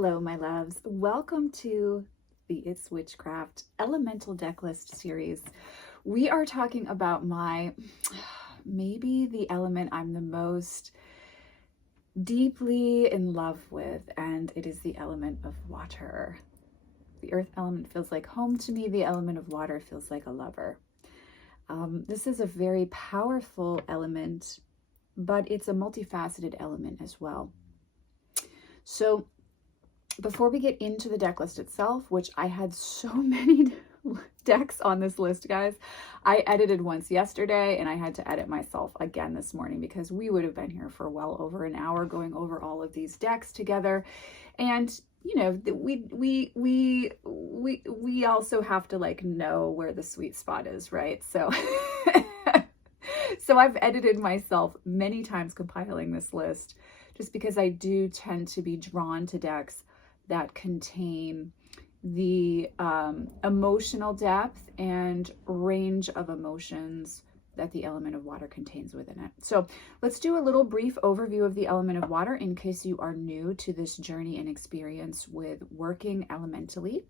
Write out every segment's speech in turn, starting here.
Hello, my loves. Welcome to the It's Witchcraft Elemental Decklist series. We are talking about maybe the element I'm the most deeply in love with, and it is the element of water. The earth element feels like home to me. The element of water feels like a lover. This is a very powerful element, but it's a multifaceted element as well. So before we get into the deck list itself, which I had so many decks on this list, guys, I edited once yesterday and I had to edit myself again this morning because we would have been here for well over an hour going over all of these decks together. And you know, we also have to like know where the sweet spot is, right? So so I've edited myself many times compiling this list just because I do tend to be drawn to decks that contain the emotional depth and range of emotions that the element of water contains within it. So let's do a little brief overview of the element of water in case you are new to this journey and experience with working elementally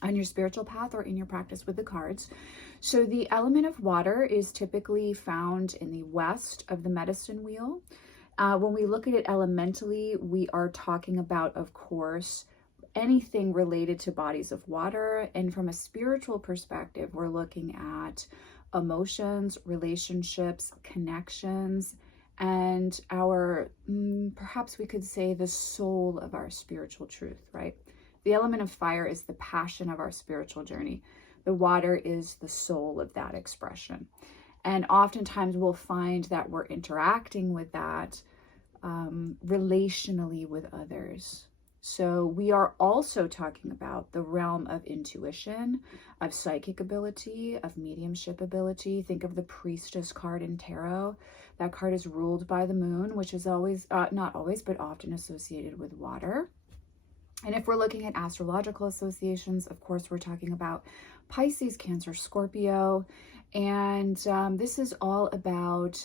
on your spiritual path or in your practice with the cards. So the element of water is typically found in the west of the medicine wheel. When we look at it elementally, we are talking about, of course, anything related to bodies of water. And from a spiritual perspective, we're looking at emotions, relationships, connections, and our, perhaps we could say, the soul of our spiritual truth, right? The element of fire is the passion of our spiritual journey. The water is the soul of that expression. And oftentimes we'll find that we're interacting with that relationally with others. So we are also talking about the realm of intuition, of psychic ability, of mediumship ability. Think of the priestess card in tarot. That card is ruled by the moon, which is always, not always, but often associated with water. And if we're looking at astrological associations, of course, we're talking about Pisces, Cancer, Scorpio. And this is all about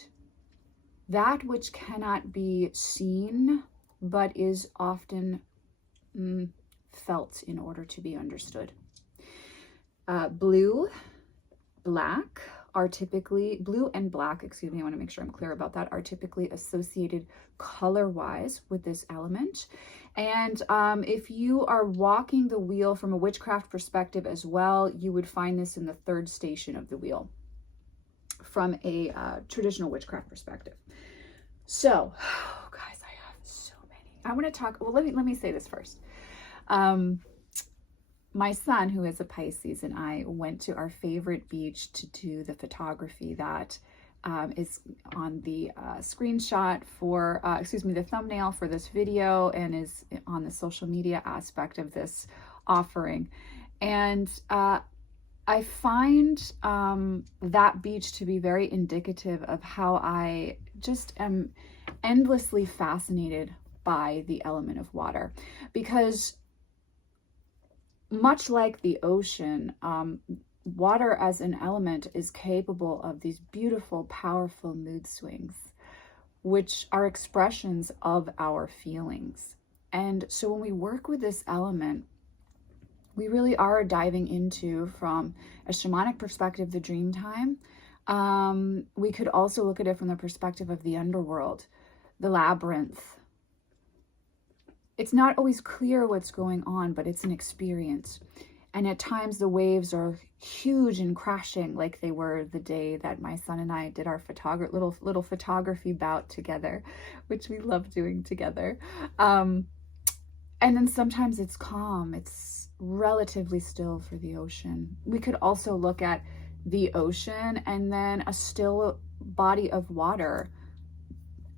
that which cannot be seen, but is often felt in order to be understood. Blue and black, I want to make sure I'm clear about that, are typically associated color-wise with this element. And if you are walking the wheel from a witchcraft perspective as well, you would find this in the third station of the wheel from a traditional witchcraft perspective. So, guys, I have so many. I want to talk, well, let me say this first. My son, who is a Pisces, and I went to our favorite beach to do the photography that is on the screenshot for, the thumbnail for this video, and is on the social media aspect of this offering. And I find that beach to be very indicative of how I just am endlessly fascinated by the element of water, because much like the ocean, water as an element is capable of these beautiful, powerful mood swings, which are expressions of our feelings. And so when we work with this element, we really are diving into, from a shamanic perspective, the dream time. We could also look at it from the perspective of the underworld, the labyrinth. It's not always clear what's going on, but it's an experience. And at times the waves are huge and crashing, like they were the day that my son and I did our little photography bout together, which we love doing together. And then sometimes it's calm. It's relatively still for the ocean. We could also look at the ocean and then a still body of water,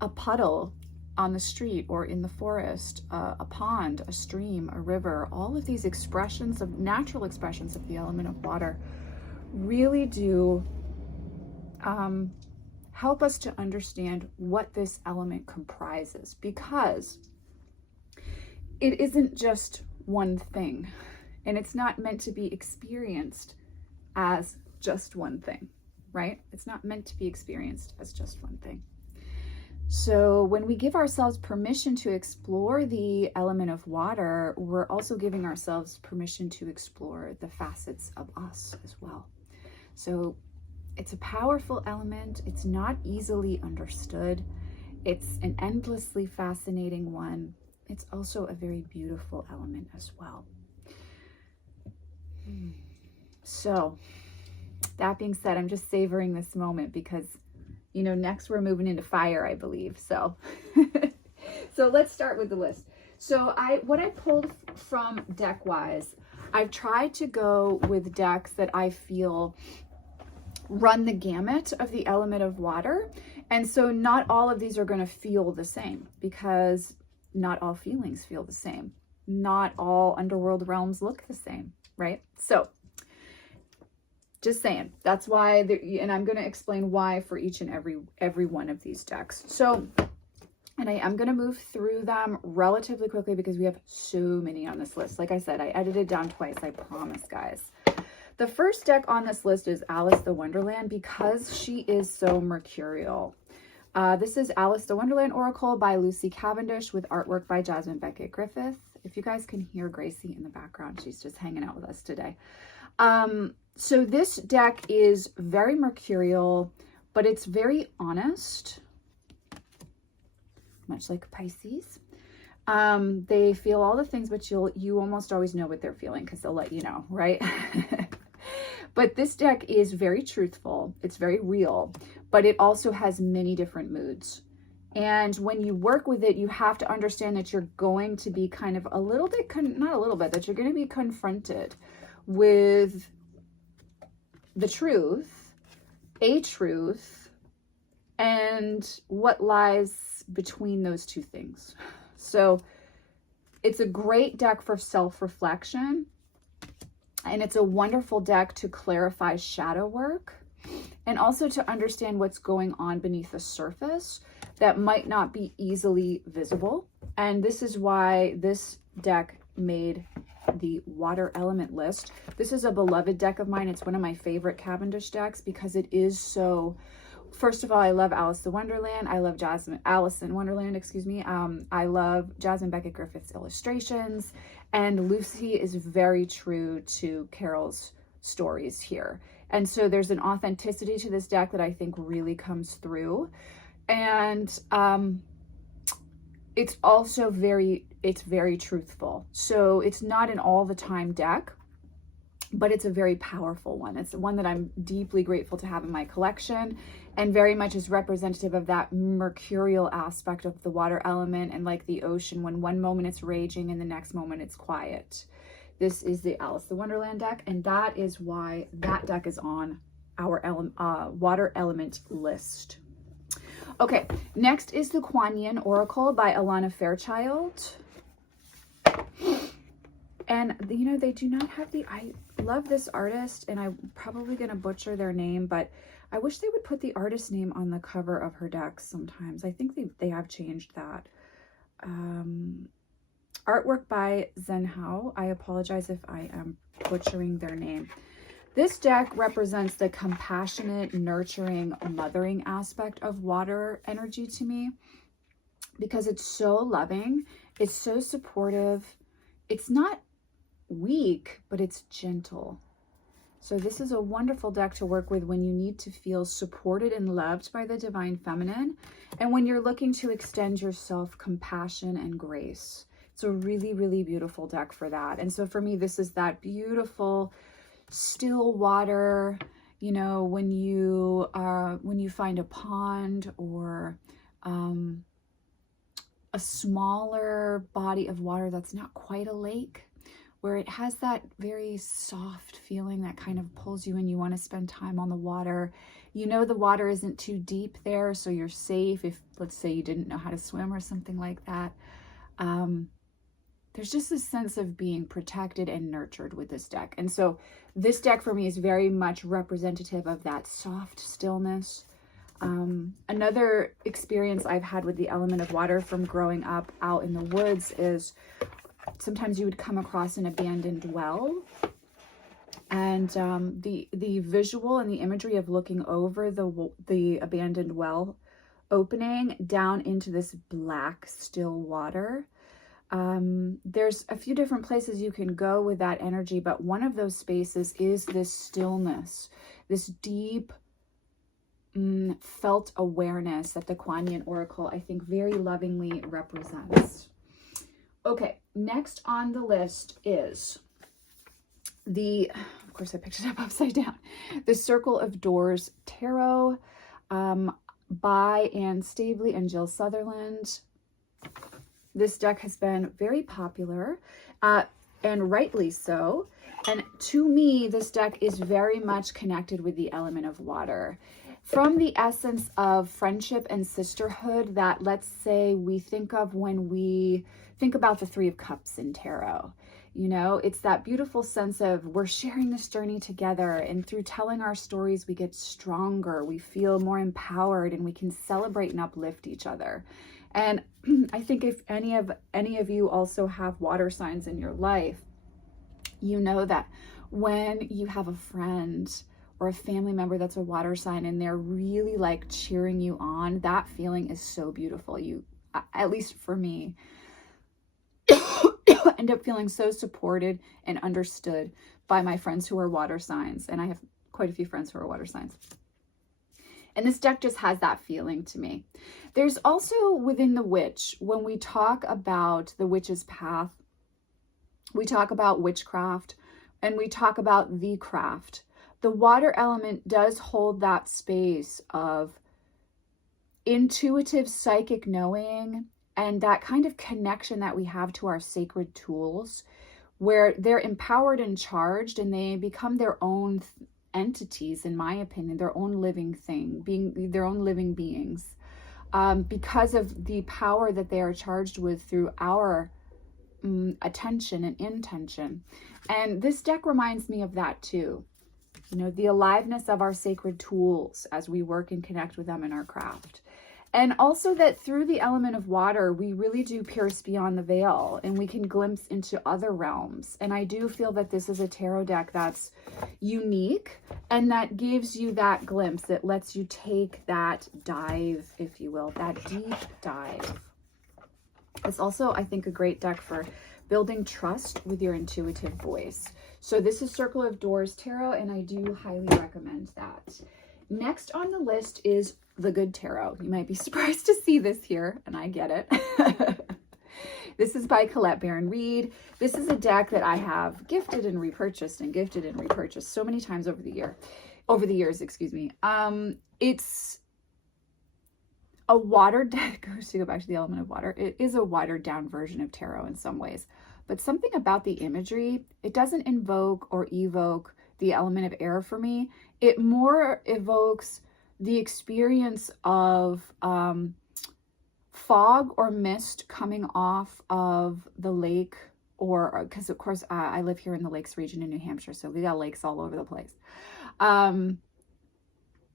a puddle on the street or in the forest, a pond, a stream, a river. All of these expressions of natural expressions of the element of water really do help us to understand what this element comprises, because it isn't just one thing, and it's not meant to be experienced as just one thing, right? It's not meant to be experienced as just one thing. So when we give ourselves permission to explore the element of water, we're also giving ourselves permission to explore the facets of us as well. So it's a powerful element. It's not easily understood. It's an endlessly fascinating one. It's also a very beautiful element as well. So that being said, I'm just savoring this moment because, you know, next we're moving into fire, I believe. So, so let's start with the list. So what I pulled from deck wise, I've tried to go with decks that I feel run the gamut of the element of water. And so not all of these are going to feel the same, because not all feelings feel the same. Not all underworld realms look the same, right? So just saying, that's why, and I'm going to explain why for each and every one of these decks. So, and I'm going to move through them relatively quickly because we have so many on this list. Like I said, I edited down twice, I promise, guys. The first deck on this list is Alice the Wonderland, because she is so mercurial. This is Alice the Wonderland Oracle by Lucy Cavendish with artwork by Jasmine Beckett Griffith. If you guys can hear Gracie in the background, she's just hanging out with us today. So this deck is very mercurial, but it's very honest, much like Pisces. They feel all the things, but you almost always know what they're feeling because they'll let you know, right? But this deck is very truthful. It's very real, but it also has many different moods. And when you work with it, you have to understand that you're going to be kind of a little bit, not a little bit, that you're going to be confronted with the truth, a truth, and what lies between those two things. So it's a great deck for self-reflection, and it's a wonderful deck to clarify shadow work and also to understand what's going on beneath the surface that might not be easily visible. And this is why this deck made the water element list. This is a beloved deck of mine. It's one of my favorite Cavendish decks because it is so, first of all, I love Alice the Wonderland. I love Alice in Wonderland, excuse me. I love Jasmine Beckett Griffith's illustrations, and Lucy is very true to Carol's stories here. And so there's an authenticity to this deck that I think really comes through. And it's also very truthful. So it's not an all the time deck, but it's a very powerful one. It's one that I'm deeply grateful to have in my collection, and very much is representative of that mercurial aspect of the water element, and like the ocean, when one moment it's raging and the next moment it's quiet. This is the Alice the Wonderland deck, and that is why that deck is on our water element list. Okay, next is the Quan Oracle by Alana Fairchild. And, you know, they do not have I love this artist, and I'm probably going to butcher their name, but I wish they would put the artist name on the cover of her decks sometimes. I think they have changed that. Artwork by Zenhao. I apologize if I am butchering their name. This deck represents the compassionate, nurturing, mothering aspect of water energy to me, because it's so loving, it's so supportive, it's not weak, but it's gentle. So this is a wonderful deck to work with when you need to feel supported and loved by the divine feminine, and when you're looking to extend yourself compassion and grace. It's a really, really beautiful deck for that. And so for me, this is that beautiful still water, you know, when you find a pond or a smaller body of water that's not quite a lake, where it has that very soft feeling that kind of pulls you in. You want to spend time on the water. You know, the water isn't too deep there, so you're safe if, let's say, you didn't know how to swim or something like that. There's just a sense of being protected and nurtured with this deck. And so this deck for me is very much representative of that soft stillness. Another experience I've had with the element of water from growing up out in the woods is sometimes you would come across an abandoned well, and the visual and the imagery of looking over the abandoned well opening down into this black still water. There's a few different places you can go with that energy, but one of those spaces is this stillness, this deep felt awareness that the Quan Oracle, I think, very lovingly represents. Okay, next on the list is of course I picked it up upside down, the Circle of Doors Tarot by Anne Stavely and Jill Sutherland. This deck has been very popular, and rightly so. And to me, this deck is very much connected with the element of water. From the essence of friendship and sisterhood that, let's say, we think of when we think about the Three of Cups in tarot. You know, it's that beautiful sense of we're sharing this journey together, and through telling our stories, we get stronger, we feel more empowered, and we can celebrate and uplift each other. And I think if any of you also have water signs in your life, you know that when you have a friend or a family member that's a water sign and they're really like cheering you on, that feeling is so beautiful. You, at least for me, end up feeling so supported and understood by my friends who are water signs. And I have quite a few friends who are water signs. And this deck just has that feeling to me. There's also within the witch, when we talk about the witch's path, we talk about witchcraft and we talk about the craft. The water element does hold that space of intuitive psychic knowing and that kind of connection that we have to our sacred tools, where they're empowered and charged and they become their own entities, in my opinion, their own living thing, being their own living beings, because of the power that they are charged with through our attention and intention. And this deck reminds me of that too. You know, the aliveness of our sacred tools as we work and connect with them in our craft. And also that through the element of water, we really do pierce beyond the veil and we can glimpse into other realms. And I do feel that this is a tarot deck that's unique and that gives you that glimpse, that lets you take that dive, if you will, that deep dive. It's also, I think, a great deck for building trust with your intuitive voice. So this is Circle of Doors Tarot, and I do highly recommend that. Next on the list is the Good Tarot. You might be surprised to see this here, and I get it. This is by Colette Baron Reed. This is a deck that I have gifted and repurchased and gifted and repurchased so many times over the years, excuse me. It's a watered deck, to go back to the element of water. It is a watered down version of tarot in some ways, but something about the imagery, it doesn't invoke or evoke the element of air for me. It more evokes the experience of fog or mist coming off of the lake, or because of course I live here in the Lakes region in New Hampshire, so we got lakes all over the place.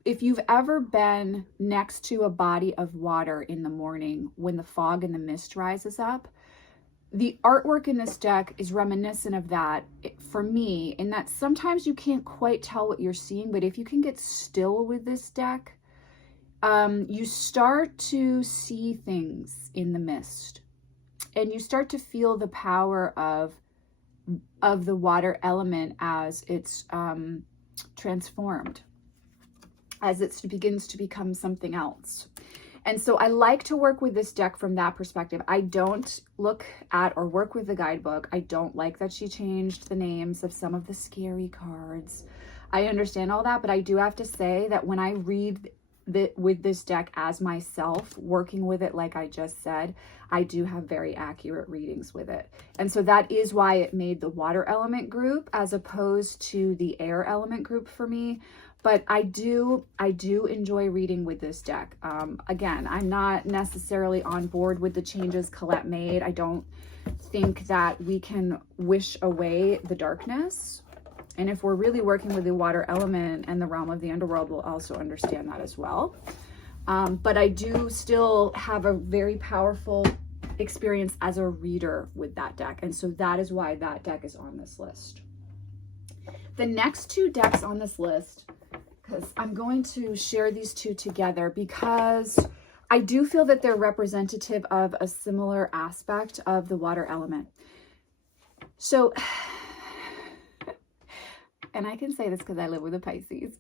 If you've ever been next to a body of water in the morning when the fog and the mist rises up, the artwork in this deck is reminiscent of that for me, in that sometimes you can't quite tell what you're seeing, but if you can get still with this deck, you start to see things in the mist and you start to feel the power of the water element as it's transformed, as it begins to become something else. And so I like to work with this deck from that perspective. I don't look at or work with the guidebook. I don't like that she changed the names of some of the scary cards. I understand all that, but I do have to say that when I read with this deck as myself, working with it like I just said, I do have very accurate readings with it. And so that is why it made the water element group as opposed to the air element group for me. But I do enjoy reading with this deck. Again, I'm not necessarily on board with the changes Colette made. I don't think that we can wish away the darkness. And if we're really working with the water element and the realm of the underworld, we'll also understand that as well. But I do still have a very powerful experience as a reader with that deck. And so that is why that deck is on this list. The next two decks on this list, because I'm going to share these two together because I do feel that they're representative of a similar aspect of the water element. So, and I can say this because I live with a Pisces,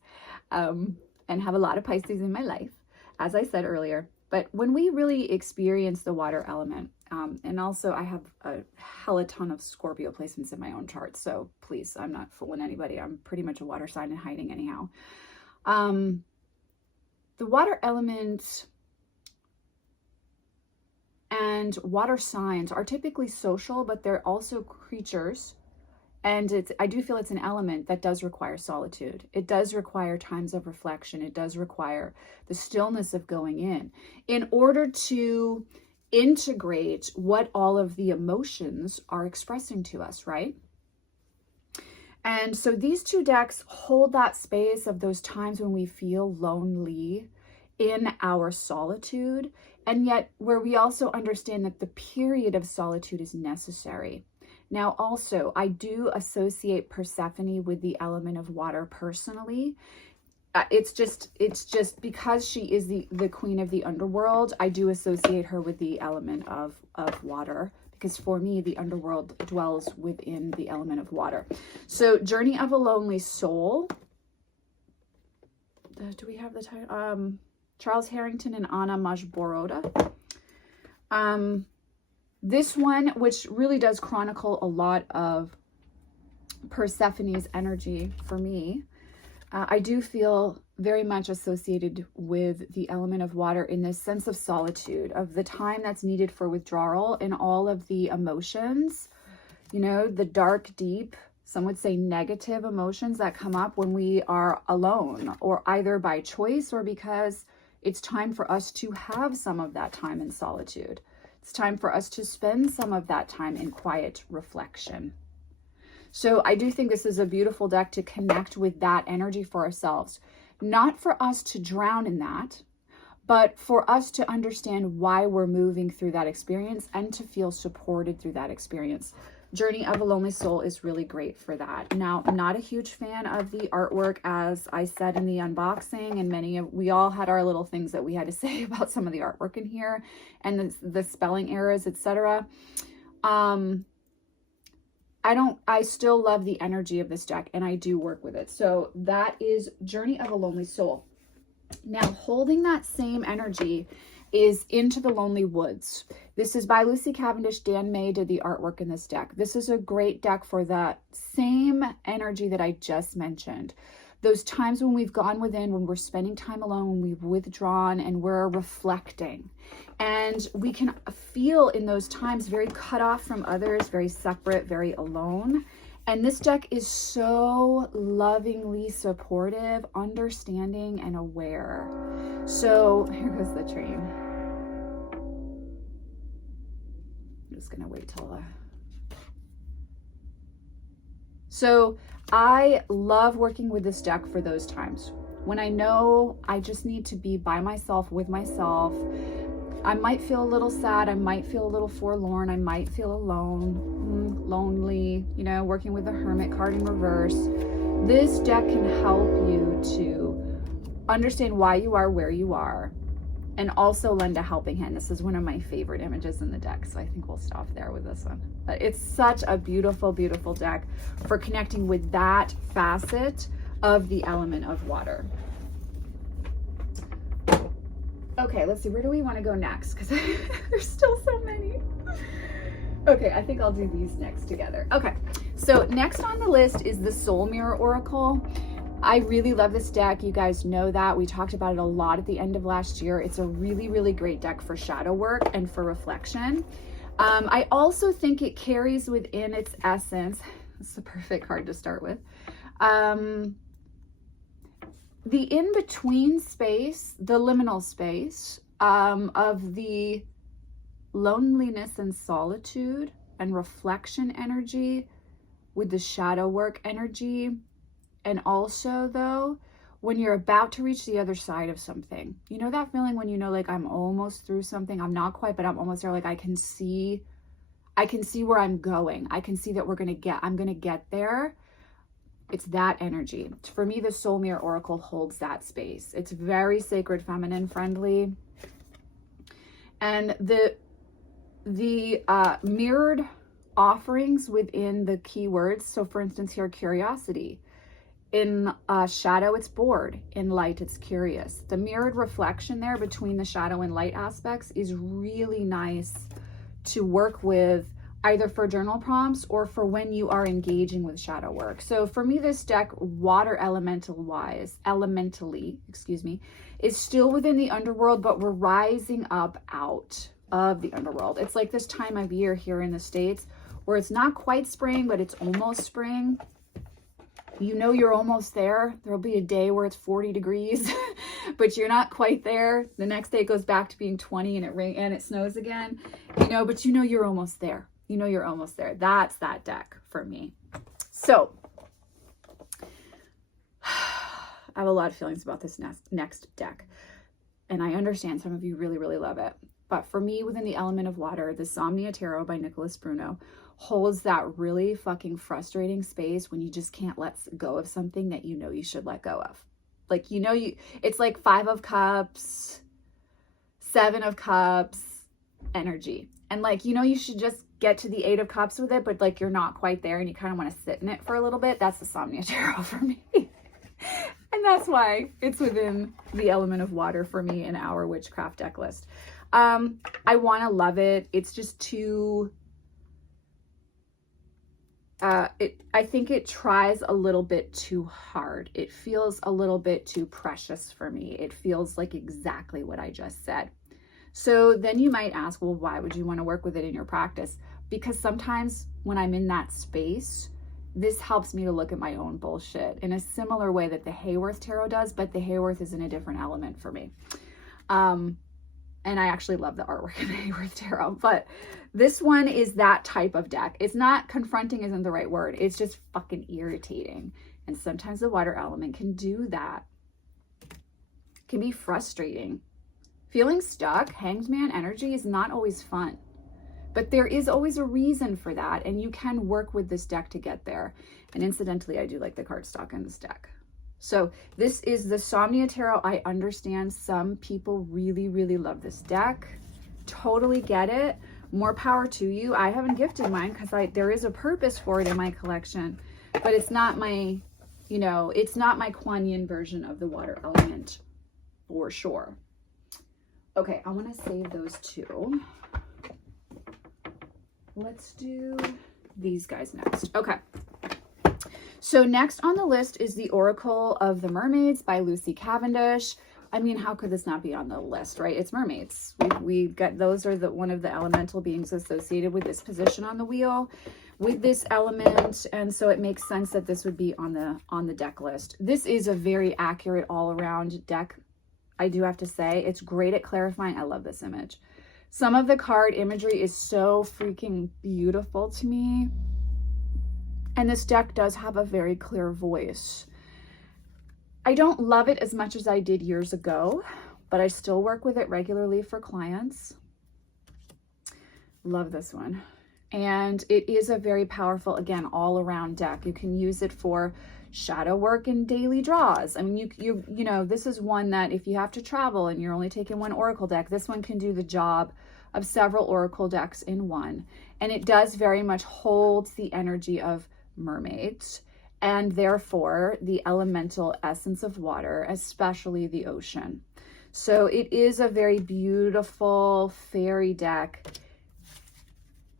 and have a lot of Pisces in my life, as I said earlier. But when we really experience the water element, and also I have a hella ton of Scorpio placements in my own chart, so please, I'm not fooling anybody. I'm pretty much a water sign and hiding anyhow. The water element and water signs are typically social, but they're also creatures. And I do feel it's an element that does require solitude. It does require times of reflection. It does require the stillness of going in order to integrate what all of the emotions are expressing to us, right? And so these two decks hold that space of those times when we feel lonely in our solitude, and yet where we also understand that the period of solitude is necessary. Now, also, I do associate Persephone with the element of water personally. It's just because she is the queen of the underworld, I do associate her with the element of water, because for me, the underworld dwells within the element of water. So, Journey of a Lonely Soul. Do we have the title? Charles Harrington and Anna Majboroda. This one, which really does chronicle a lot of Persephone's energy for me, I do feel very much associated with the element of water in this sense of solitude, of the time that's needed for withdrawal and all of the emotions, you know, the dark, deep, some would say negative emotions that come up when we are alone, or either by choice or because it's time for us to have some of that time in solitude. It's time for us to spend some of that time in quiet reflection. So I do think this is a beautiful deck to connect with that energy for ourselves. Not for us to drown in that, but for us to understand why we're moving through that experience and to feel supported through that experience. Journey of a Lonely Soul is really great for that. Now, I'm not a huge fan of the artwork, as I said in the unboxing, and we all had our little things that we had to say about some of the artwork in here and the spelling errors, etc. I still love the energy of this deck, and I do work with it. So that is Journey of a Lonely Soul. Now, holding that same energy is Into the Lonely Woods. This is by Lucy Cavendish. Dan May did the artwork in this deck. This is a great deck for that same energy that I just mentioned. Those times when we've gone within, when we're spending time alone, when we've withdrawn and we're reflecting. And we can feel in those times very cut off from others, very separate, very alone. And this deck is so lovingly supportive, understanding, and aware. So here goes the train. I'm just gonna wait till So I love working with this deck for those times when I know I just need to be by myself, with myself. I might feel a little sad, I might feel a little forlorn, I might feel alone, lonely, you know, working with the Hermit card in reverse. This deck can help you to understand why you are where you are, and also lend a helping hand. This is one of my favorite images in the deck, so I think we'll stop there with this one. But it's such a beautiful, beautiful deck for connecting with that facet of the element of water. Okay, let's see, where do we want to go next? Because there's still so many. Okay, I think I'll do these next together. Okay, so next on the list is the Soul Mirror Oracle. I really love this deck. You guys know that. We talked about it a lot at the end of last year. It's a really, really great deck for shadow work and for reflection. I also think it carries within its essence, it's the perfect card to start with, the in-between space, the liminal space of the loneliness and solitude and reflection energy with the shadow work energy. And also, though, when you're about to reach the other side of something, you know that feeling when you know, like, I'm almost through something, I'm not quite, but I'm almost there, like I can see where I'm going. I can see that I'm gonna get there. It's that energy. For me, the Soul Mirror Oracle holds that space. It's very sacred, feminine, friendly. And the mirrored offerings within the keywords, so for instance here, curiosity. In shadow, it's bored. In light, it's curious. The mirrored reflection there between the shadow and light aspects is really nice to work with, either for journal prompts or for when you are engaging with shadow work. So for me, this deck, water elementally, excuse me, is still within the underworld, but we're rising up out of the underworld. It's like this time of year here in the States where it's not quite spring, but it's almost spring. You know you're almost there. There'll be a day where it's 40 degrees, but you're not quite there. The next day it goes back to being 20 and it snows again, you know, but you know you're almost there. You know you're almost there. That's that deck for me. So I have a lot of feelings about this next deck, and I understand some of you really, really love it. But for me, within the element of water, the Somnia Tarot by Nicholas Bruno holds that really fucking frustrating space when you just can't let go of something that you know you should let go of. Like, you know, it's like 5 of Cups, 7 of Cups energy. And like, you know, you should just get to the 8 of Cups with it, but like you're not quite there and you kind of want to sit in it for a little bit. That's the Somnia Tarot for me. And that's why it's within the element of water for me in our Witchcraft deck list. I want to love it. It's just too... I think it tries a little bit too hard. It feels a little bit too precious for me. It feels like exactly what I just said. So then you might ask, well, why would you want to work with it in your practice? Because sometimes when I'm in that space, this helps me to look at my own bullshit in a similar way that the Hayworth Tarot does, but the Hayworth is in a different element for me. And I actually love the artwork in the Hayworth Tarot, but this one is that type of deck. It's not confronting, isn't the right word. It's just fucking irritating. And sometimes the water element can do that. It can be frustrating. Feeling stuck, Hanged Man energy is not always fun, but there is always a reason for that. And you can work with this deck to get there. And incidentally, I do like the cardstock in this deck. So this is the Somnia Tarot. I understand some people really, really love this deck. Totally get it. More power to you. I haven't gifted mine because there is a purpose for it in my collection, but it's not my, you know, it's not my Kuan Yin version of the water element for sure. Okay, I want to save those two. Let's do these guys next. Okay. So next on the list is the Oracle of the Mermaids by Lucy Cavendish. I mean, how could this not be on the list, right? It's mermaids. We've got, those are one of the elemental beings associated with this position on the wheel with this element. And so it makes sense that this would be on the deck list. This is a very accurate all around deck. I do have to say it's great at clarifying. I love this image. Some of the card imagery is so freaking beautiful to me. And this deck does have a very clear voice. I don't love it as much as I did years ago, but I still work with it regularly for clients. Love this one. And it is a very powerful, again, all around deck. You can use it for shadow work and daily draws. I mean, you know, this is one that if you have to travel and you're only taking one Oracle deck, this one can do the job of several Oracle decks in one. And it does very much hold the energy of mermaids and therefore the elemental essence of water, especially the ocean. So it is a very beautiful fairy deck.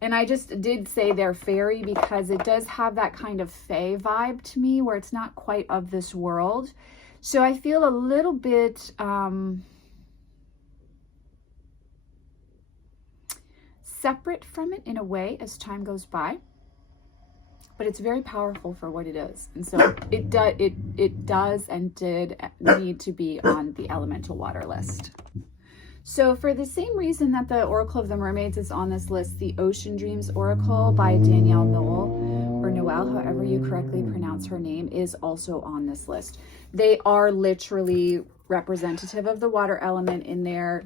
And I just did say they're fairy because it does have that kind of fae vibe to me where it's not quite of this world. So I feel a little bit separate from it in a way as time goes by. But it's very powerful for what it is. And so it does and did need to be on the elemental water list. So for the same reason that the Oracle of the Mermaids is on this list, the Ocean Dreams Oracle by Danielle Noel, or Noel, however you correctly pronounce her name, is also on this list. They are literally representative of the water element in their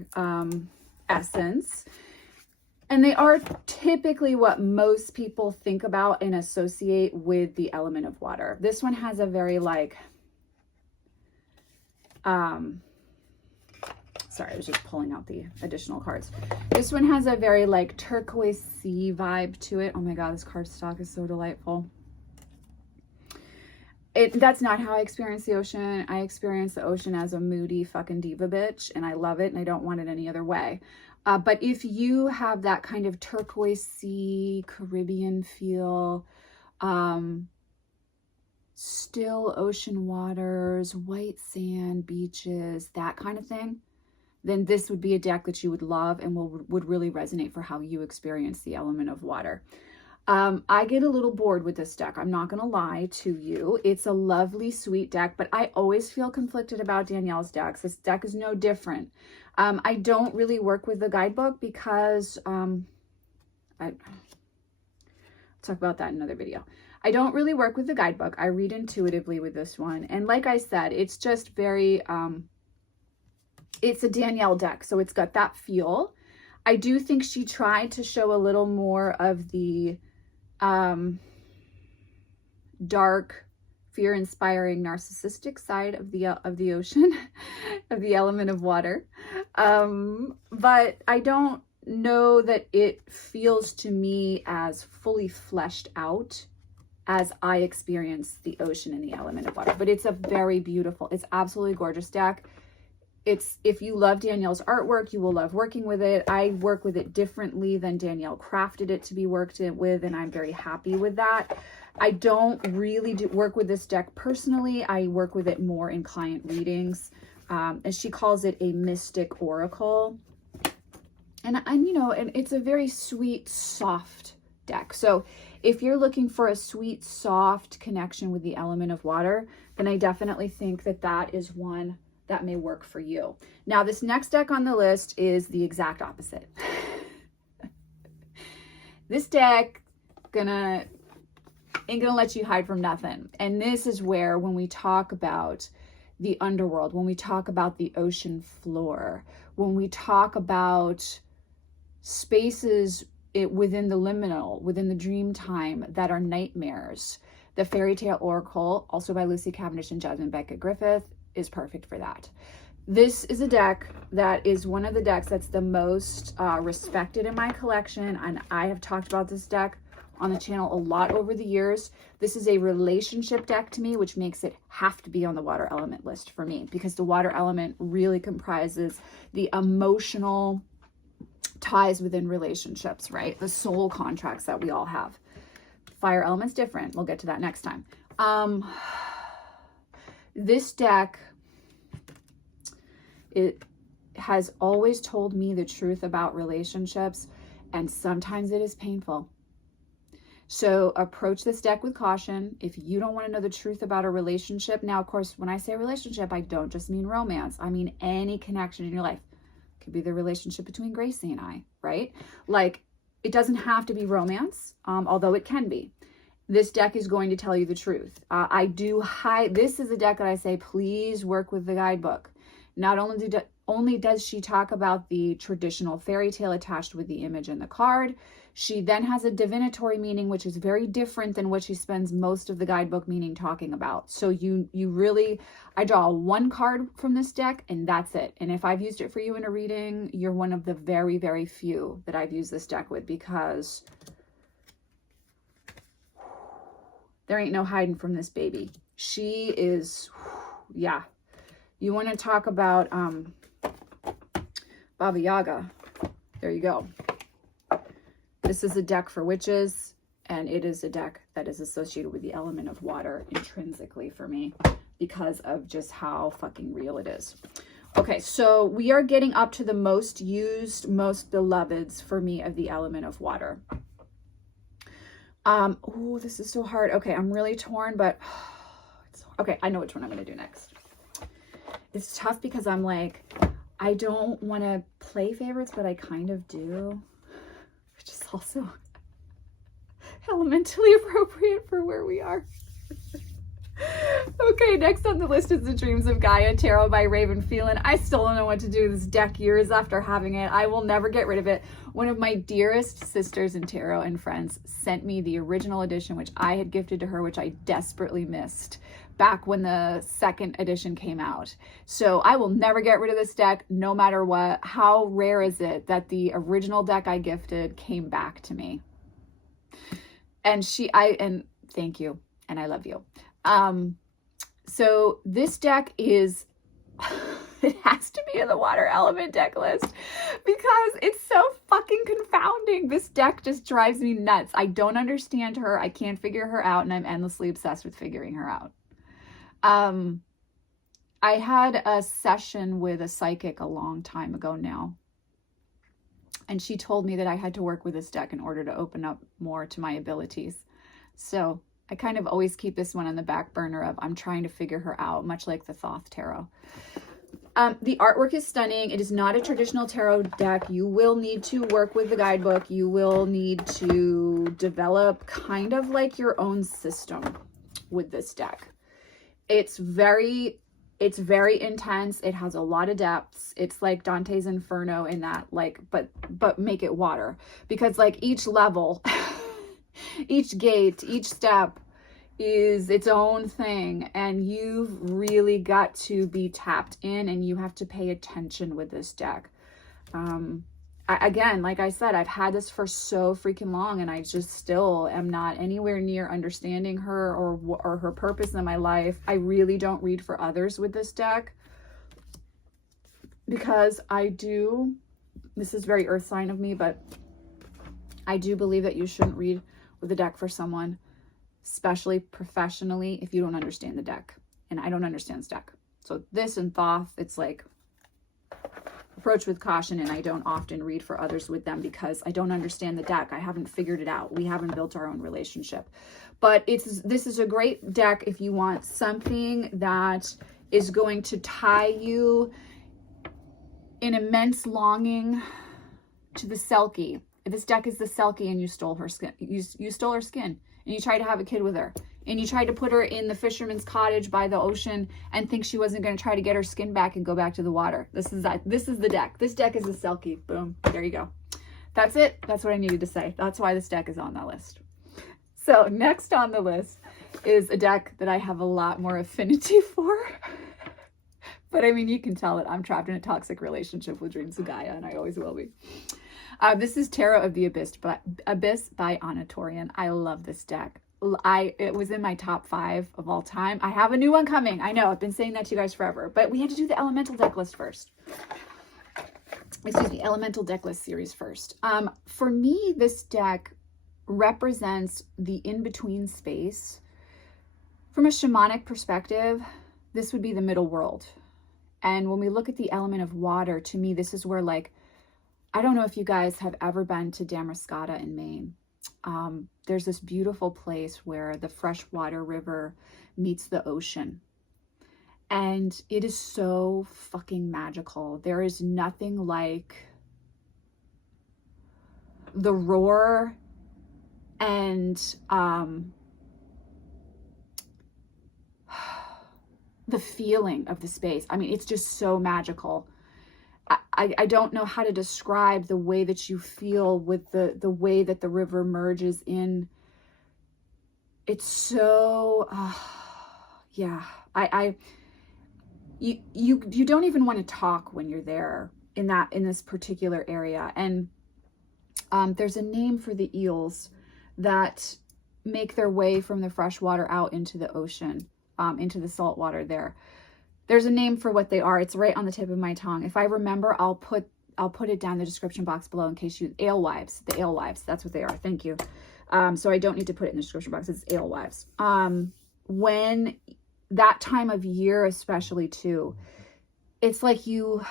essence. And they are typically what most people think about and associate with the element of water. This one has a very like Sorry, I was just pulling out the additional cards. This one has a very like turquoise sea vibe to it. Oh my God, this card stock is so delightful. That's not how I experience the ocean. I experience the ocean as a moody fucking diva bitch, and I love it, and I don't want it any other way. But if you have that kind of turquoise sea, Caribbean feel, still ocean waters, white sand, beaches, that kind of thing, then this would be a deck that you would love and would really resonate for how you experience the element of water. I get a little bored with this deck. I'm not going to lie to you. It's a lovely, sweet deck, but I always feel conflicted about Danielle's decks. This deck is no different. I don't really work with the guidebook because, I'll talk about that in another video. I don't really work with the guidebook. I read intuitively with this one. And like I said, it's just very, it's a Danielle deck. So it's got that feel. I do think she tried to show a little more of the, dark, fear-inspiring, narcissistic side of the ocean, of the element of water. But I don't know that it feels to me as fully fleshed out as I experience the ocean and the element of water. But it's a very beautiful, it's absolutely gorgeous deck. If you love Danielle's artwork, you will love working with it. I work with it differently than Danielle crafted it to be worked with, and I'm very happy with that. I don't really work with this deck personally. I work with it more in client readings, and she calls it a mystic oracle. And you know, and it's a very sweet, soft deck. So if you're looking for a sweet, soft connection with the element of water, then I definitely think that that is one that may work for you. Now, this next deck on the list is the exact opposite. This deck ain't gonna let you hide from nothing. And this is where, when we talk about the underworld, when we talk about the ocean floor, when we talk about spaces within the liminal, within the dream time, that are nightmares, the Fairy Tale Oracle, also by Lucy Cavendish and Jasmine Beckett Griffith, is perfect for that. This is a deck that is one of the decks that's the most respected in my collection, and I have talked about this deck on the channel a lot over the years. This is a relationship deck to me, which makes it have to be on the water element list for me, because the water element really comprises the emotional ties within relationships, right? The soul contracts that we all have. Fire element's different. We'll get to that next time. This deck, it has always told me the truth about relationships, and sometimes it is painful. So approach this deck with caution. If you don't want to know the truth about a relationship, now, of course, when I say relationship, I don't just mean romance. I mean any connection in your life. It could be the relationship between Gracie and I, right? Like, it doesn't have to be romance, although it can be. This deck is going to tell you the truth. This is a deck that I say, please work with the guidebook. Not only does she talk about the traditional fairy tale attached with the image and the card, she then has a divinatory meaning, which is very different than what she spends most of the guidebook meaning talking about. So I draw one card from this deck, and that's it. And if I've used it for you in a reading, you're one of the very, very few that I've used this deck with, because there ain't no hiding from this baby. She is, yeah. You want to talk about Baba Yaga. There you go. This is a deck for witches, and it is a deck that is associated with the element of water intrinsically for me, because of just how fucking real it is. Okay, so we are getting up to the most used, most beloveds for me of the element of water. Oh, this is so hard. Okay, I'm really torn, but okay, I know which one I'm going to do next. It's tough because I'm like, I don't want to play favorites, but I kind of do, which is also elementally appropriate for where we are. Okay, next on the list is the Dreams of Gaia Tarot by Raven Phelan. I still don't know what to do with this deck years after having it. I will never get rid of it. One of my dearest sisters in tarot and friends sent me the original edition, which I had gifted to her, which I desperately missed back when the second edition came out. So I will never get rid of this deck, no matter what. How rare is it that the original deck I gifted came back to me? And thank you, and I love you. So this deck is, it has to be in the water element deck list because it's so fucking confounding. This deck just drives me nuts. I don't understand her. I can't figure her out, and I'm endlessly obsessed with figuring her out. I had a session with a psychic a long time ago now, and she told me that I had to work with this deck in order to open up more to my abilities. So I kind of always keep this one on the back burner of I'm trying to figure her out, much like the Thoth Tarot. The artwork is stunning. It is not a traditional tarot deck. You will need to work with the guidebook. You will need to develop kind of like your own system with this deck. It's very intense. It has a lot of depths. It's like Dante's Inferno in that, like, but make it water, because like each level, each gate, each step is its own thing, and you've really got to be tapped in, and you have to pay attention with this deck. Again, like I said, I've had this for so freaking long, and I just still am not anywhere near understanding her or her purpose in my life. I really don't read for others with this deck because this is very earth sign of me, but I do believe that you shouldn't read with a deck for someone, especially professionally, if you don't understand the deck. And I don't understand this deck. So this and Thoth, it's like approach with caution, and I don't often read for others with them because I don't understand the deck. I haven't figured it out. We haven't built our own relationship. But this is a great deck if you want something that is going to tie you in immense longing to the Selkie. This deck is the Selkie, and you stole her skin. You stole her skin, and you tried to have a kid with her, and you tried to put her in the fisherman's cottage by the ocean and think she wasn't going to try to get her skin back and go back to the water. This is the deck. This deck is the Selkie. Boom. There you go. That's it. That's what I needed to say. That's why this deck is on that list. So next on the list is a deck that I have a lot more affinity for. But I mean, you can tell that I'm trapped in a toxic relationship with Dreams of Gaia, and I always will be. This is Terra of the Abyss by Anatorian. I love this deck. It was in my top 5 of all time. I have a new one coming. I know, I've been saying that to you guys forever, but we had to do the elemental deck list first. Excuse me, elemental deck list series first. For me, this deck represents the in-between space. From a shamanic perspective, this would be the middle world. And when we look at the element of water, to me, this is where, like, I don't know if you guys have ever been to Damariscotta in Maine. There's this beautiful place where the freshwater river meets the ocean. And it is so fucking magical. There is nothing like the roar and the feeling of the space. I mean, it's just so magical. I don't know how to describe the way that you feel with the way that the river merges in. It's so, yeah. You don't even want to talk when you're there in this particular area. And there's a name for the eels that make their way from the fresh water out into the ocean, into the salt water there. There's a name for what they are. It's right on the tip of my tongue. If I remember, I'll put it down in the description box below in case the alewives. That's what they are. Thank you. So I don't need to put it in the description box. It's alewives. When that time of year, especially too, it's like you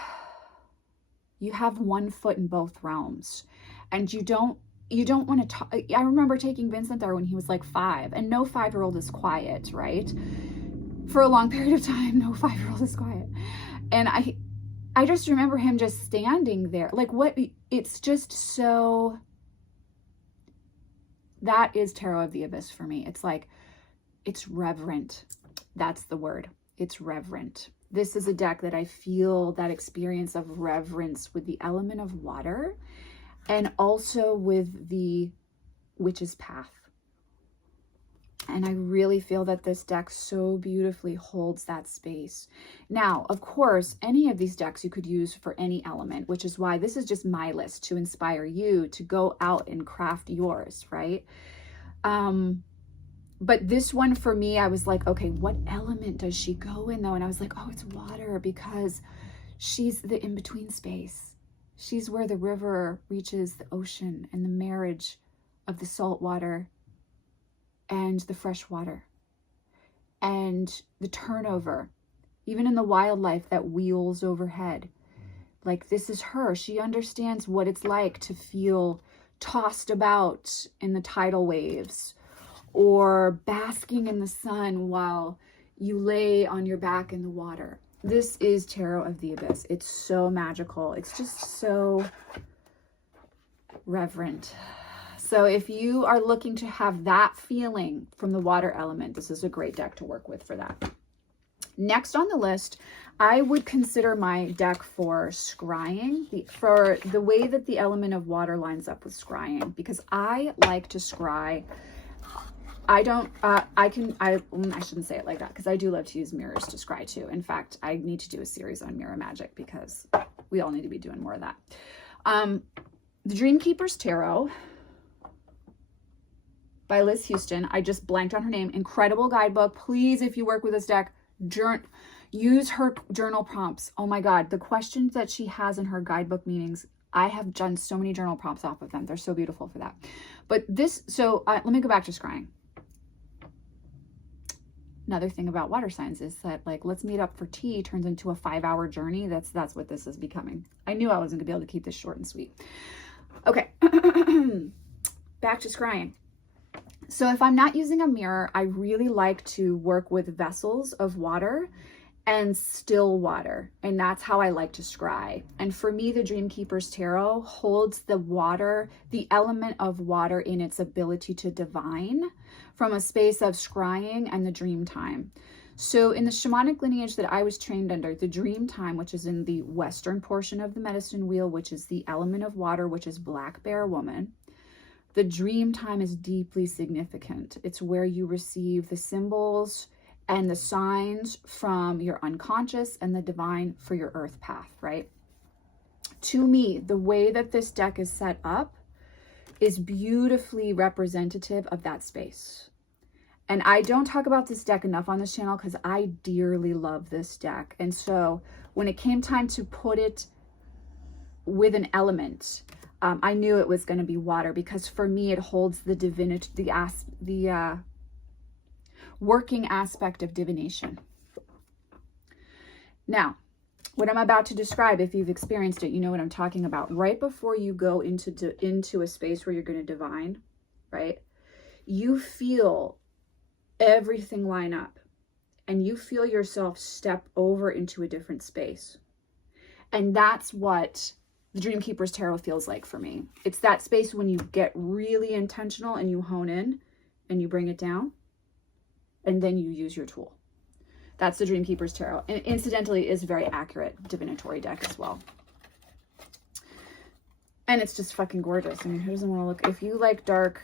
have one foot in both realms, and you don't want to talk. I remember taking Vincent there when he was like 5, and no 5-year-old is quiet, right? For a long period of time, no 5-year-old is quiet. And I just remember him just standing there. Like, what? It's just so... That is Tarot of the Abyss for me. It's like, it's reverent. That's the word. It's reverent. This is a deck that I feel that experience of reverence with the element of water and also with the Witch's Path. And I really feel that this deck so beautifully holds that space. Now, of course, any of these decks you could use for any element, which is why this is just my list to inspire you to go out and craft yours, right? But this one for me, I was like, okay, what element does she go in though? And I was like, oh, it's water, because she's the in-between space. She's where the river reaches the ocean and the marriage of the salt water and the fresh water and the turnover, even in the wildlife that wheels overhead. Like, this is her. She understands what it's like to feel tossed about in the tidal waves or basking in the sun while you lay on your back in the water. This is Tarot of the Abyss. It's so magical. It's just so reverent. So if you are looking to have that feeling from the water element, this is a great deck to work with for that. Next on the list, I would consider my deck for scrying, for the way that the element of water lines up with scrying, because I like to scry. I shouldn't say it like that, because I do love to use mirrors to scry too. In fact, I need to do a series on mirror magic because we all need to be doing more of that. The Dreamkeeper's Tarot by Liz Houston. I just blanked on her name. Incredible guidebook. Please, if you work with this deck, use her journal prompts. Oh my God, the questions that she has in her guidebook meetings, I have done so many journal prompts off of them. They're so beautiful for that. But this, so let me go back to scrying. Another thing about water signs is that, like, let's meet up for tea turns into a 5-hour journey. That's what this is becoming. I knew I wasn't gonna be able to keep this short and sweet. Okay, back to scrying. So if I'm not using a mirror, I really like to work with vessels of water and still water. And that's how I like to scry. And for me, the Dreamkeeper's Tarot holds the water, the element of water in its ability to divine from a space of scrying and the dream time. So in the shamanic lineage that I was trained under, the dream time, which is in the western portion of the medicine wheel, which is the element of water, which is Black Bear Woman, the dream time is deeply significant. It's where you receive the symbols and the signs from your unconscious and the divine for your earth path, right? To me, the way that this deck is set up is beautifully representative of that space. And I don't talk about this deck enough on this channel because I dearly love this deck. And so when it came time to put it with an element, I knew it was going to be water, because for me it holds the divinity, the working aspect of divination. Now, what I'm about to describe, if you've experienced it, you know what I'm talking about. Right before you go into a space where you're going to divine, right? You feel everything line up and you feel yourself step over into a different space. And that's what the Dreamkeeper's Tarot feels like for me. It's that space when you get really intentional and you hone in and you bring it down and then you use your tool. That's the Dreamkeeper's Tarot. And incidentally is a very accurate divinatory deck as well. And it's just fucking gorgeous. I mean, who doesn't want to look? If you like dark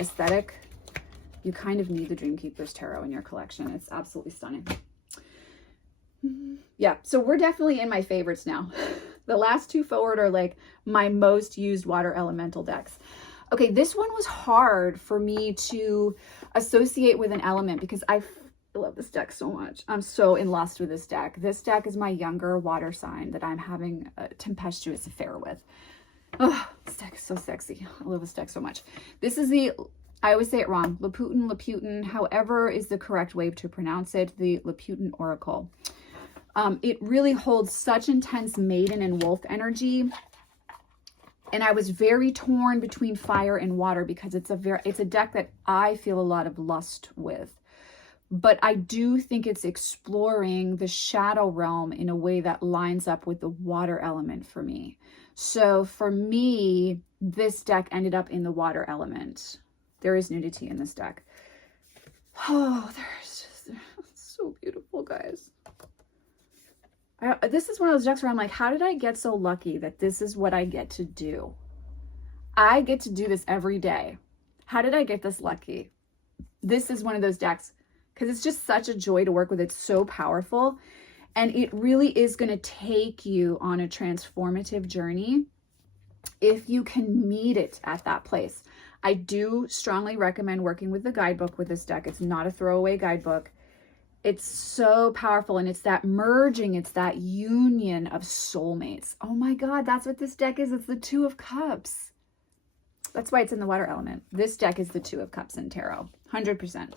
aesthetic, you kind of need the Dreamkeeper's Tarot in your collection. It's absolutely stunning. Yeah, so we're definitely in my favorites now. The last two forward are like my most used water elemental decks. Okay, this one was hard for me to associate with an element because I love this deck so much. I'm so in lust with this deck. This deck is my younger water sign that I'm having a tempestuous affair with. Oh, this deck is so sexy. I love this deck so much. This is the, I always say it wrong, Lautin, however is the correct way to pronounce it, the Lautin Oracle. It really holds such intense maiden and wolf energy. And I was very torn between fire and water because it's a deck that I feel a lot of lust with. But I do think it's exploring the shadow realm in a way that lines up with the water element for me. So for me, this deck ended up in the water element. There is nudity in this deck. Oh, there's just so beautiful, guys. This is one of those decks where I'm like, how did I get so lucky that this is what I get to do? I get to do this every day. How did I get this lucky? This is one of those decks because it's just such a joy to work with. It's so powerful, and it really is going to take you on a transformative journey if you can meet it at that place. I do strongly recommend working with the guidebook with this deck. It's not a throwaway guidebook. It's so powerful, and it's that merging, it's that union of soulmates. Oh my God, that's what this deck is. It's the Two of Cups. That's why it's in the water element. This deck is the Two of Cups in tarot, 100%.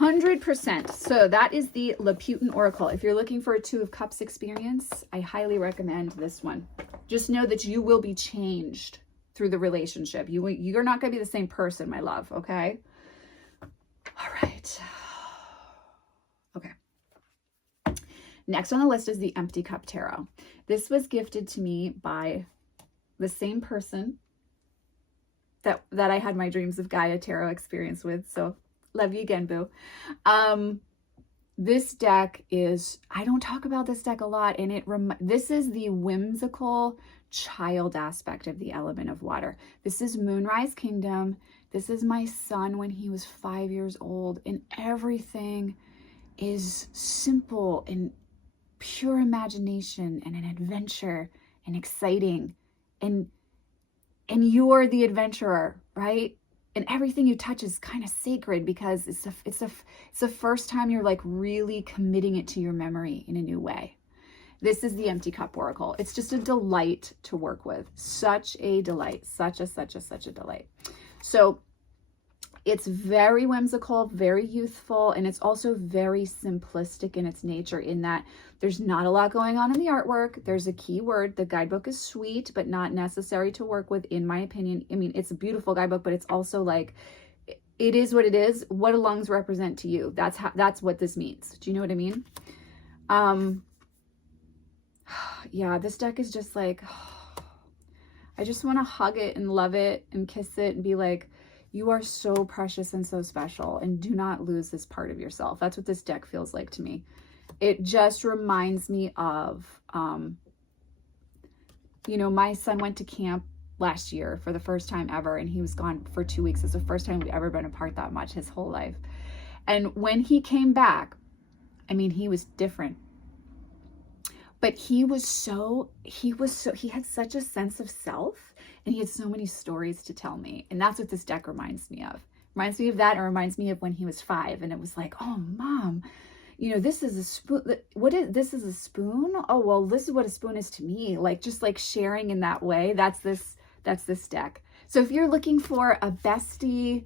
100%. So that is the Lautin Oracle. If you're looking for a Two of Cups experience, I highly recommend this one. Just know that you will be changed through the relationship. You're not going to be the same person, my love, okay? All right. Okay. Next on the list is the Empty Cup Tarot. This was gifted to me by the same person that I had my Dreams of Gaia tarot experience with. So love you again, boo. This deck is, I don't talk about this deck a lot, and this is the whimsical child aspect of the element of water. This is Moonrise Kingdom. This is my son when he was 5 years old, and everything is simple and pure imagination and an adventure and exciting, and you're the adventurer, right? And everything you touch is kind of sacred because it's the first time you're like really committing it to your memory in a new way. This is the Empty Cup Oracle. It's just a delight to work with. Such a delight. Such a delight. So it's very whimsical, very youthful, and it's also very simplistic in its nature in that there's not a lot going on in the artwork. There's a key word. The guidebook is sweet, but not necessary to work with, in my opinion. I mean, it's a beautiful guidebook, but it's also like, it is what it is. What do lungs represent to you? That's what this means. Do you know what I mean? Yeah, this deck is just like, I just want to hug it and love it and kiss it and be like, you are so precious and so special, and do not lose this part of yourself. That's what this deck feels like to me. It just reminds me of, you know, my son went to camp last year for the first time ever, and he was gone for 2 weeks. It's the first time we've ever been apart that much his whole life. And when he came back, I mean, he was different. But he had such a sense of self, and he had so many stories to tell me. And that's what this deck reminds me of. Reminds me of that, and reminds me of when he was 5, and it was like, oh, Mom, you know, this is a spoon. This is a spoon? Oh, well, this is what a spoon is to me. Like, just like sharing in that way. That's this deck. So if you're looking for a bestie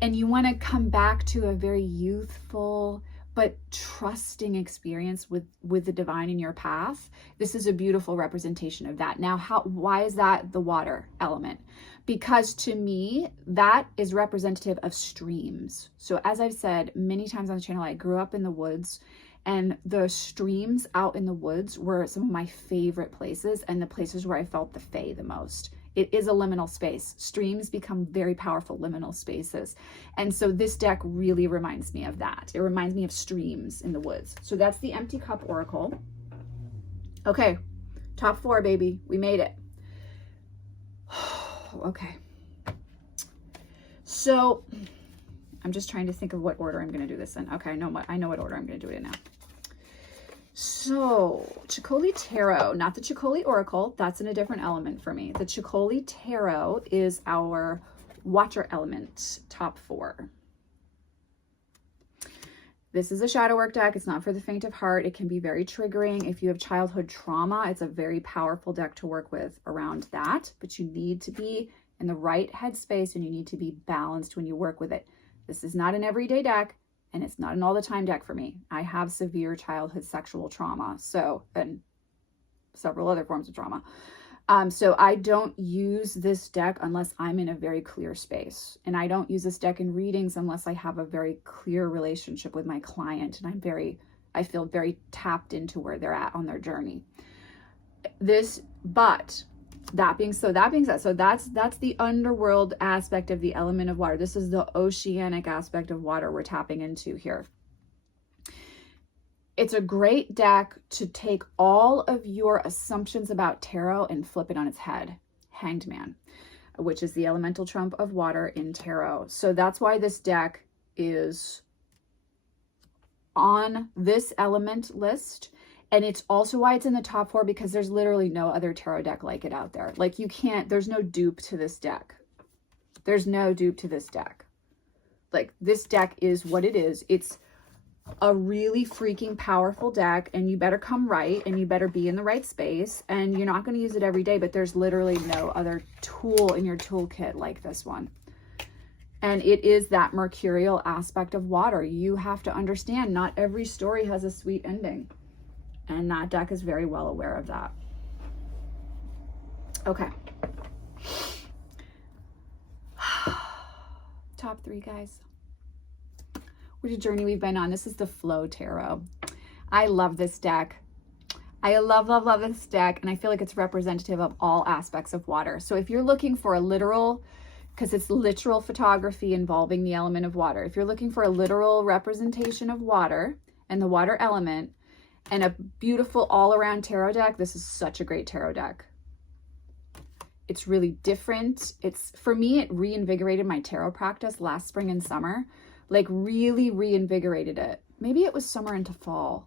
and you want to come back to a very youthful but trusting experience with the divine in your path, this is a beautiful representation of that. Now, why is that the water element? Because to me, that is representative of streams. So as I've said many times on the channel, I grew up in the woods, and the streams out in the woods were some of my favorite places, and the places where I felt the fae the most. It is a liminal space. Streams become very powerful liminal spaces. And so this deck really reminds me of that. It reminds me of streams in the woods. So that's the Empty Cup Oracle. Okay, top 4, baby. We made it. Okay. So I'm just trying to think of what order I'm going to do this in. Okay, I know what order I'm going to do it in now. So, Chicoli Tarot, not the Chicoli Oracle. That's in a different element for me. The Chicoli Tarot is our water element, top 4. This is a shadow work deck. It's not for the faint of heart. It can be very triggering. If you have childhood trauma, it's a very powerful deck to work with around that. But you need to be in the right headspace, and you need to be balanced when you work with it. This is not an everyday deck. And it's not an all the time deck for me. I have severe childhood sexual trauma, and several other forms of trauma. So I don't use this deck unless I'm in a very clear space. And I don't use this deck in readings unless I have a very clear relationship with my client, and I feel very tapped into where they're at on their journey. That being said, so that's the underworld aspect of the element of water. This is the oceanic aspect of water we're tapping into here. It's a great deck to take all of your assumptions about tarot and flip it on its head. Hanged Man, which is the elemental trump of water in tarot. So that's why this deck is on this element list. And it's also why it's in the top 4, because there's literally no other tarot deck like it out there. Like, you can't, there's no dupe to this deck. There's no dupe to this deck. Like, this deck is what it is. It's a really freaking powerful deck, and you better come right, and you better be in the right space, and you're not going to use it every day, but there's literally no other tool in your toolkit like this one. And it is that mercurial aspect of water. You have to understand, not every story has a sweet ending. And that deck is very well aware of that. Okay. Top 3, guys. What a journey we've been on. This is the Flow Tarot. I love this deck. I love this deck. And I feel like it's representative of all aspects of water. So if you're looking for a literal, because it's literal photography involving the element of water. If you're looking for a literal representation of water and the water element, and a beautiful all-around tarot deck, this is such a great tarot deck. It's really different. For me, it reinvigorated my tarot practice last spring and summer. Like, really reinvigorated it. Maybe it was summer into fall.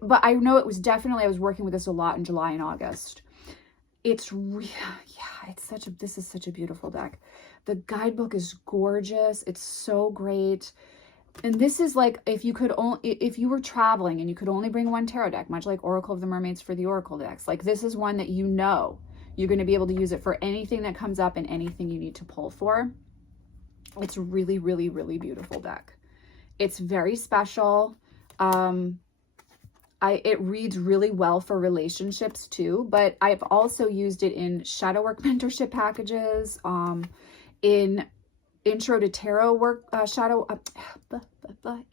But I know it was definitely, I was working with this a lot in July and August. This is such a beautiful deck. The guidebook is gorgeous. It's so great. And this is like, if you were traveling and you could only bring one tarot deck, much like Oracle of the Mermaids for the Oracle decks, like, this is one that you know you're going to be able to use it for anything that comes up and anything you need to pull for. It's really, really, really beautiful deck. It's very special. It reads really well for relationships too, but I've also used it in shadow work mentorship packages, in intro to tarot work,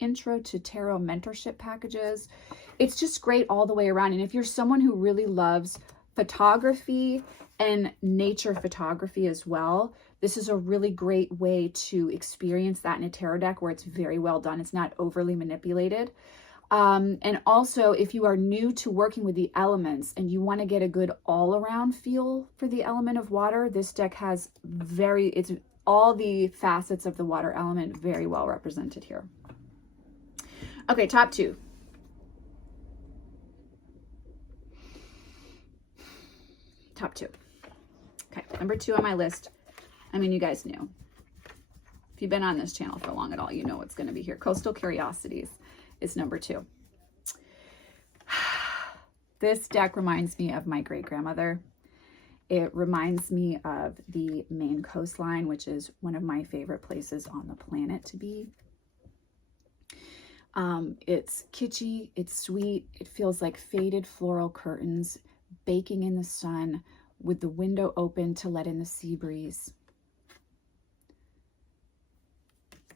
intro to tarot mentorship packages. It's just great all the way around. And if you're someone who really loves photography and nature photography as well, this is a really great way to experience that in a tarot deck where it's very well done. It's not overly manipulated. And also, if you are new to working with the elements and you want to get a good all-around feel for the element of water, this deck has it's all the facets of the water element very well represented here. Okay, top 2. Top 2. Okay, number 2 on my list. I mean, you guys knew. If you've been on this channel for long at all, you know what's going to be here. Coastal Curiosities is number 2. This deck reminds me of my great-grandmother. It reminds me of the Maine coastline, which is one of my favorite places on the planet to be. It's kitschy, it's sweet, it feels like faded floral curtains baking in the sun with the window open to let in the sea breeze.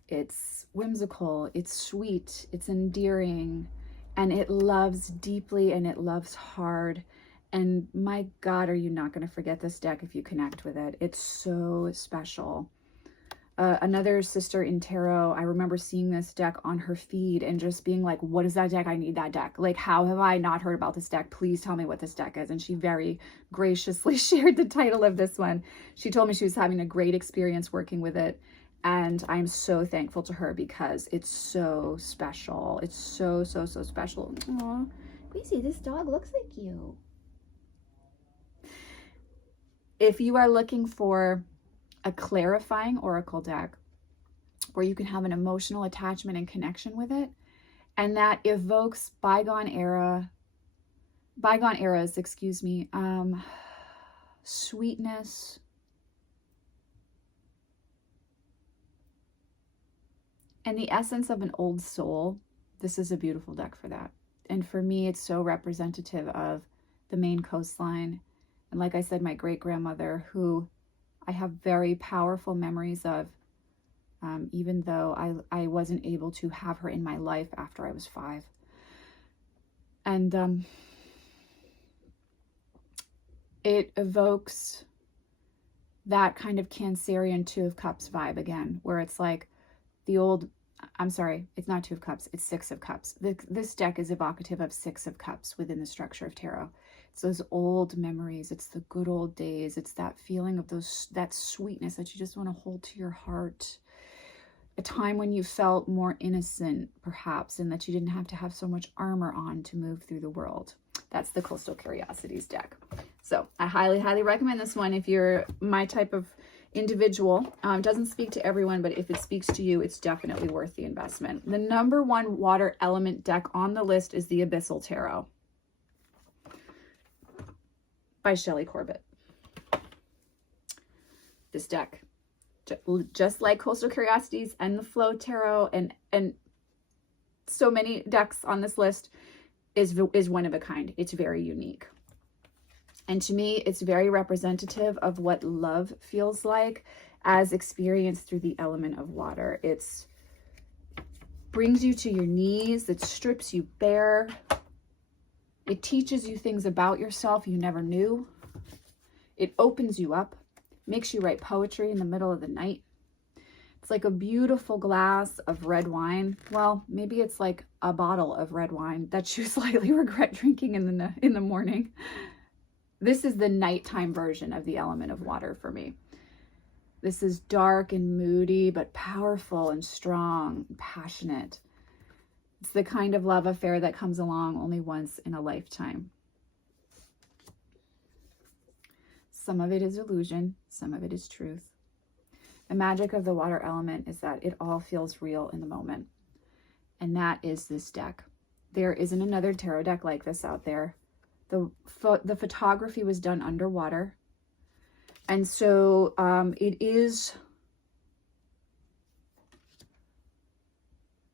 It's whimsical, it's sweet, it's endearing, and it loves deeply and it loves hard. And my God, are you not going to forget this deck if you connect with it? It's so special. Another sister in tarot, I remember seeing this deck on her feed and just being like, what is that deck? I need that deck. Like, how have I not heard about this deck? Please tell me what this deck is. And she very graciously shared the title of this one. She told me she was having a great experience working with it. And I'm so thankful to her because it's so special. It's so, so, so special. Aw, Gracie, this dog looks like you. If you are looking for a clarifying oracle deck where you can have an emotional attachment and connection with it, and that evokes bygone eras, sweetness, and the essence of an old soul, this is a beautiful deck for that. And for me, it's so representative of the Maine coastline. And like I said, my great-grandmother, who I have very powerful memories of, even though I wasn't able to have her in my life after I was 5. And it evokes that kind of Cancerian Two of Cups vibe again, where it's like the old I'm sorry, it's not 2 of Cups, it's 6 of Cups. This deck is evocative of 6 of Cups within the structure of tarot. It's those old memories, it's the good old days, it's that feeling of that sweetness that you just want to hold to your heart. A time when you felt more innocent, perhaps, and that you didn't have to have so much armor on to move through the world. That's the Coastal Curiosities deck. So I highly, highly recommend this one if you're my type of individual. It doesn't speak to everyone, but if it speaks to you, it's definitely worth the investment. The #1 water element deck on the list is the Abyssal Tarot by Shelley Corbett. This deck, just like Coastal Curiosities and the Flow Tarot and so many decks on this list, is one of a kind. It's very unique. And to me, it's very representative of what love feels like as experienced through the element of water. It brings you to your knees. It strips you bare. It teaches you things about yourself you never knew. It opens you up, makes you write poetry in the middle of the night. It's like a beautiful glass of red wine. Well, maybe it's like a bottle of red wine that you slightly regret drinking in the morning. This is the nighttime version of the element of water for me. This is dark and moody, but powerful and strong, and passionate. It's the kind of love affair that comes along only once in a lifetime. Some of it is illusion, some of it is truth. The magic of the water element is that it all feels real in the moment. And that is this deck. There isn't another tarot deck like this out there. The photography was done underwater. And so it is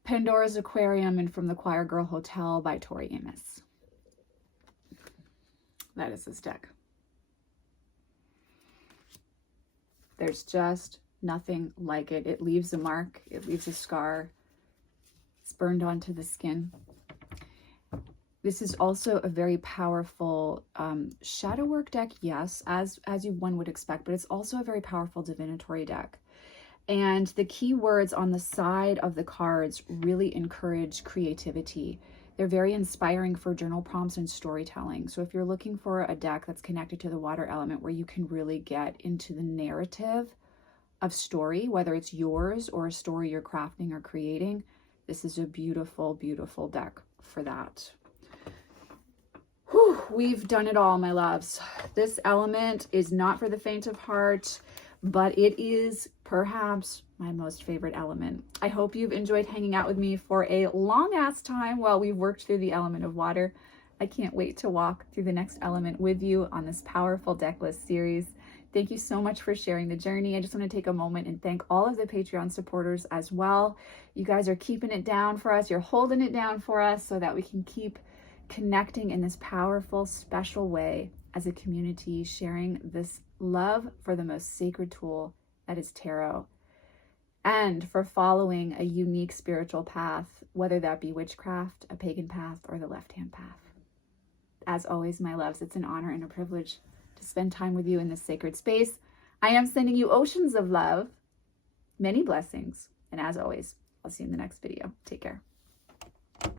Pandora's Aquarium and From the Choir Girl Hotel by Tori Amos. That is this deck. There's just nothing like it. It leaves a mark. It leaves a scar. It's burned onto the skin. This is also a very powerful shadow work deck, yes, as one would expect, but it's also a very powerful divinatory deck. And the key words on the side of the cards really encourage creativity. They're very inspiring for journal prompts and storytelling. So if you're looking for a deck that's connected to the water element where you can really get into the narrative of story, whether it's yours or a story you're crafting or creating, this is a beautiful, beautiful deck for that. Whew, we've done it all, my loves. This element is not for the faint of heart, but it is perhaps my most favorite element. I hope you've enjoyed hanging out with me for a long ass time while we've worked through the element of water. I can't wait to walk through the next element with you on this powerful deck list series. Thank you so much for sharing the journey. I just want to take a moment and thank all of the Patreon supporters as well. You guys are keeping it down for us. You're holding it down for us so that we can keep connecting in this powerful, special way as a community, sharing this love for the most sacred tool that is tarot, and for following a unique spiritual path, whether that be witchcraft, a pagan path, or the left-hand path. As always, my loves, it's an honor and a privilege to spend time with you in this sacred space. I am sending you oceans of love, many blessings, and as always, I'll see you in the next video. Take care.